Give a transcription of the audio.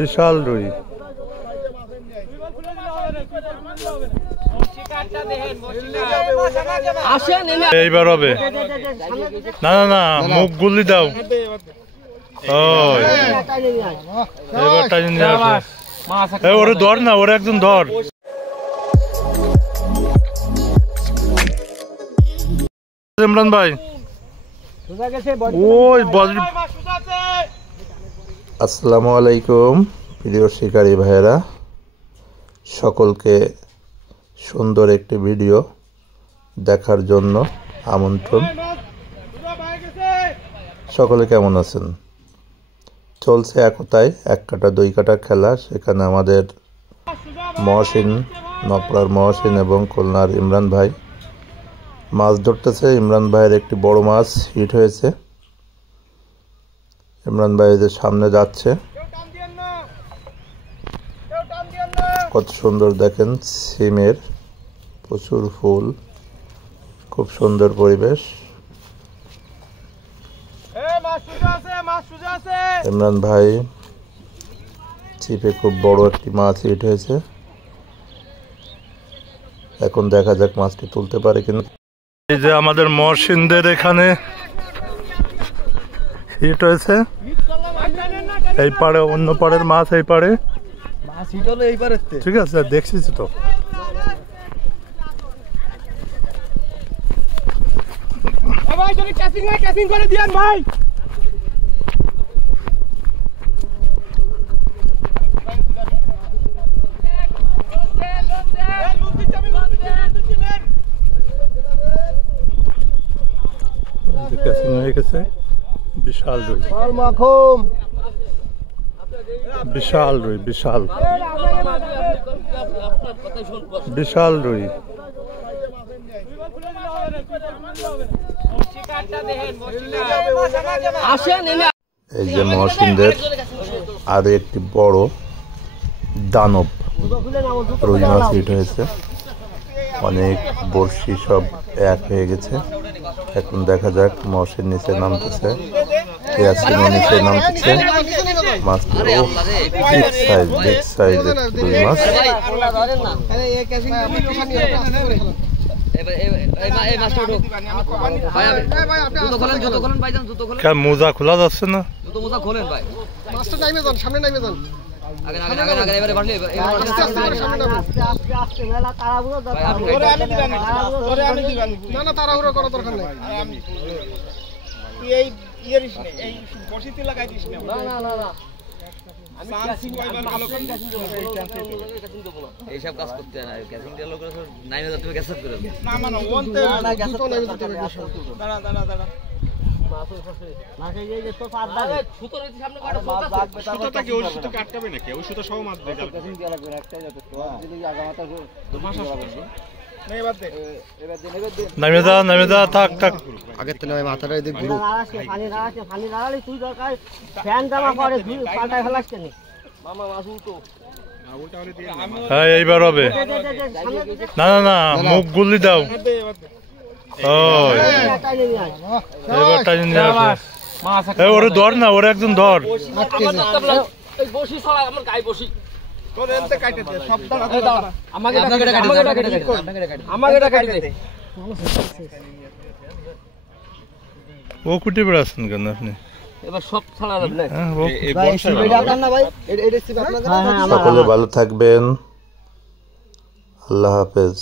বিশাল রুই। এইবার হবে না না না, মুখ গুলি দাও। এবার টাইম ওরে ধর না, ওরে একজন ধর। ইমরান ভাই ওই আসসালামু আলাইকুম প্রিয় শিকারী ভাইয়েরা, সকলকে সুন্দর একটি ভিডিও দেখার জন্য আমন্ত্রণ। সকলে কেমন আছেন? চলছে একতায় এক কাটা দুই কাটা খেলা। সেখানে আমাদের মহসিন, নপড়ার মহসিন এবং খুলনার ইমরান ভাই মাছ ধরতেছে। ইমরান ভাইয়ের একটি বড় মাছ হিট হয়েছে। ইমরান ভাই এদের সামনে যাচ্ছে। কত সুন্দর দেখেন, সিমের প্রচুর ফুল, খুব সুন্দর পরিবেশ। ইমরান ভাই ছিপে খুব বড় একটি মাছ হিট হয়েছে। এখন দেখা যাক মাছটি তুলতে পারে কিনা। এই যে আমাদের মহসিনদের এখানে হিট হয়েছে। এই পাড়ে অন্য পাড়ের মাছ, এই পাড়ে ঠিক আছে, দেখছিস তো। ভাই বিশাল রুই, বিশাল রুই, বিশাল বিশাল রুই। এই যে মহসিনদের আরো একটি বড় দানব রুই মাছ হিট হয়েছে। অনেক বড়শি সব এক হয়ে গেছে। এখন দেখা যাক মহসিন নিচে নামতেছে, ইয়াসিনও নিচে নামতেছে। মাছটা বিগ সাইজ, বিগ সাইজের রুই মাছ। মোজা খোলা যাচ্ছে না? এইসব কাজ করতে হয় না, তুমি গ্যাসেট করে নামে যা, নামে যা, থাক থাক। আগের থেকে মাথাটা এদিক ঘুরো। হ্যাঁ এইবার হবে না না না, মুখ গুলি দাও। এবার টাইম ওরে ধর না, ওরে একজন ধর। ও কুটি বেড়াচ্ছেন কেন আপনি? সকলে ভালো থাকবেন। আল্লাহ হাফেজ।